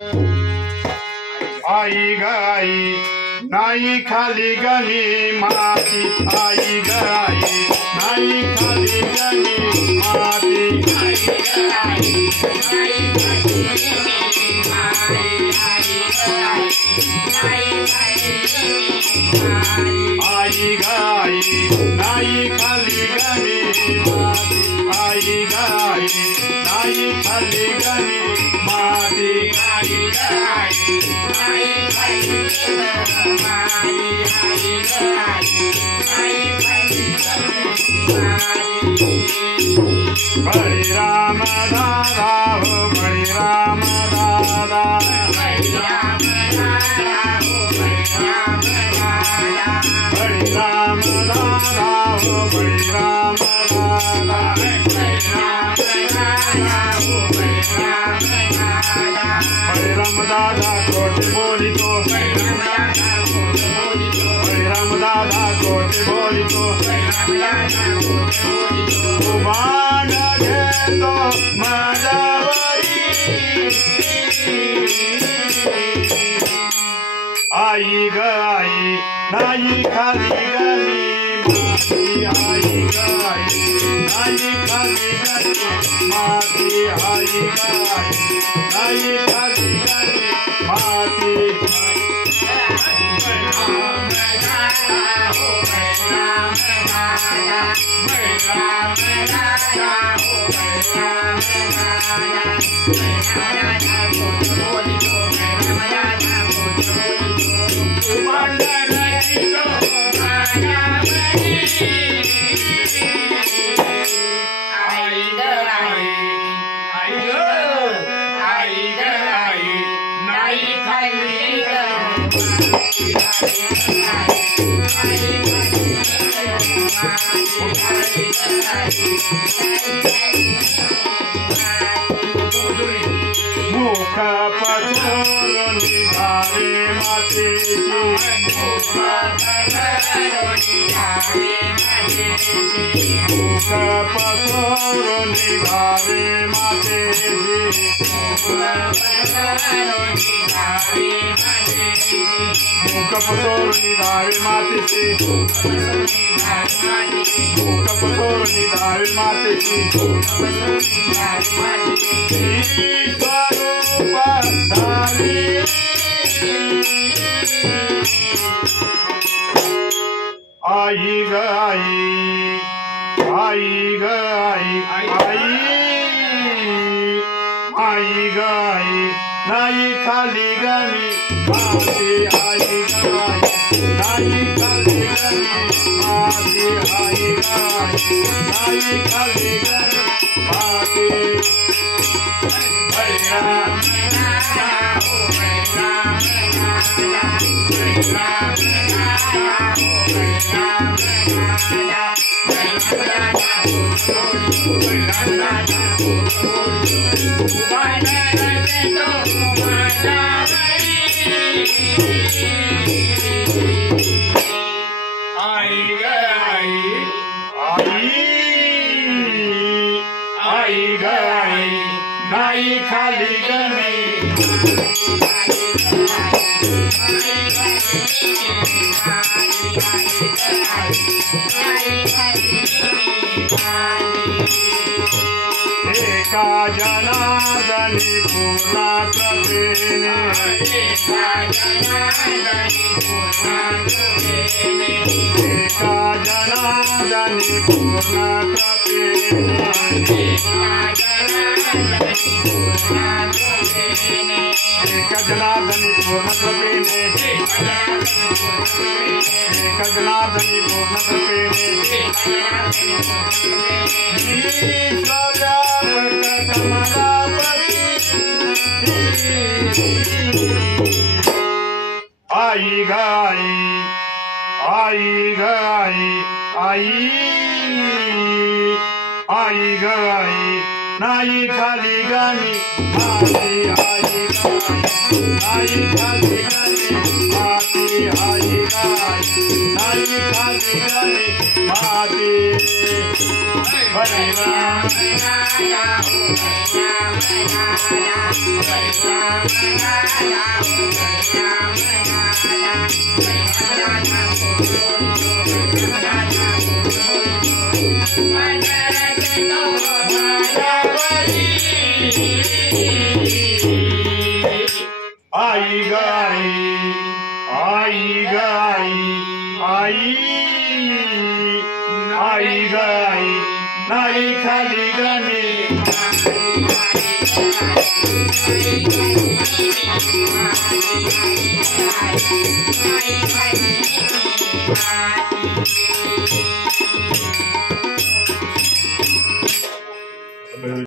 आई ग आई नाही खाली गणी माती आई ग आई नाही खाली गणी माती आई ग आई नाही खाली गणी माती आई ग आई नाही खाली गणी माती आई ग आई नाही खाली गणी माती आई ग आई नाही खाली बड़ी राम दादा हो बड़ी राम दादा बड़ी राम दादा हो बड़ी राम दादा बड़ी राम दादा हो बड़ी राम दादा बड़ी राम दादा हो बड़ी राम दादा बड़ी राम दादा कोटे बोली तो बड़ी राम दादा कोटे बोली तो कुमार तो माधवरी आई ग आई नाही खाली गणी माती आई ग आई नाही खाली गणी माती आई ग आई नाही खाली गणी माती मुख पसरून निघावे मातेची मुख पसरून निघावे मातेची मुख पसरून निघावे मातेची मुख पसरून निघावे मातेची आई ग आई आई ग आई आई आई ग आई नाही खाली गणी माती आई ग आई नाही खाली गणी माती आई ग आई नाही खाली गणी माती बड़ी राम हो बड़ी राम बड़ी राम आई ग आई आई ग आई नाही खाली गणी एका जनार्दनी पूर्ण कृपेने एका जनार्दनी पूर्ण कृपेने एक जनार्दनी पूर्ण कृपेने एक जनार्दनी पूर्ण कृपेने आई ग आई आई ग आई आई आई ग आई नाही खाली गणी माती आई ग आई नाही खाली गणी माती आई गाय नाही खाली गणे माती हरे राम राजा हो हरे राम राजा हरे राम राजा हो हरे राम आई गाई आई गाई आई आई गाई नाही खाली गणे